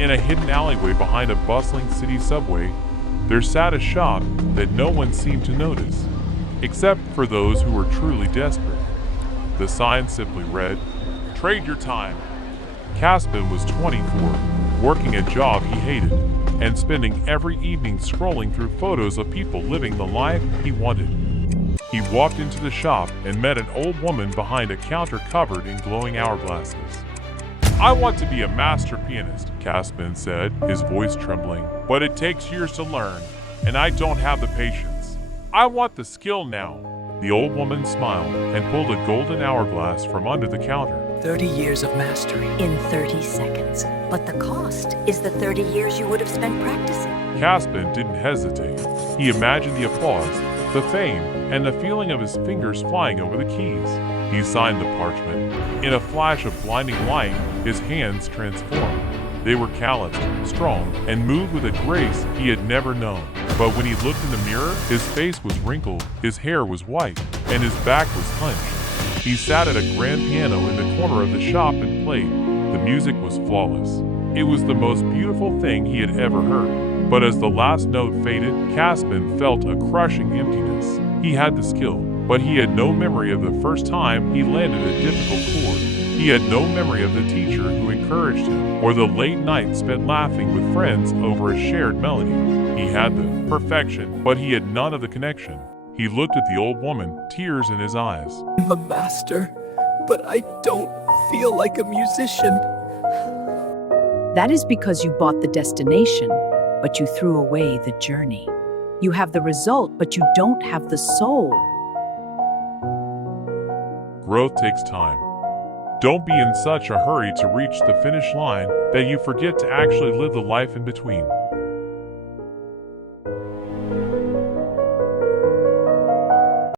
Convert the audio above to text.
In a hidden alleyway behind a bustling city subway, there sat a shop that no one seemed to notice, except for those who were truly desperate. The sign simply read, "Trade your time." Caspian was 24, working a job he hated, and spending every evening scrolling through photos of people living the life he wanted. He walked into the shop and met an old woman behind a counter covered in glowing hourglasses. "I want to be a master pianist," Caspian said, his voice trembling, "but it takes years to learn, and I don't have the patience. I want the skill now." The old woman smiled and pulled a golden hourglass from under the counter. 30 years of mastery. In 30 seconds. But the cost is the 30 years you would have spent practicing. Caspian didn't hesitate. He imagined the applause, the fame, and the feeling of his fingers flying over the keys. He signed the parchment. In a flash of blinding light, his hands transformed. They were calloused, strong, and moved with a grace he had never known. But when he looked in the mirror, his face was wrinkled, his hair was white, and his back was hunched. He sat at a grand piano in the corner of the shop and played. The music was flawless. It was the most beautiful thing he had ever heard. But as the last note faded, Caspian felt a crushing emptiness. He had the skill, but he had no memory of the first time he landed a difficult chord. He had no memory of the teacher who encouraged him, or the late nights spent laughing with friends over a shared melody. He had the perfection, but he had none of the connection. He looked at the old woman, tears in his eyes. I'm a master, but I don't feel like a musician. That is because you bought the destination, but you threw away the journey. You have the result, but you don't have the soul. Growth takes time. Don't be in such a hurry to reach the finish line that you forget to actually live the life in between.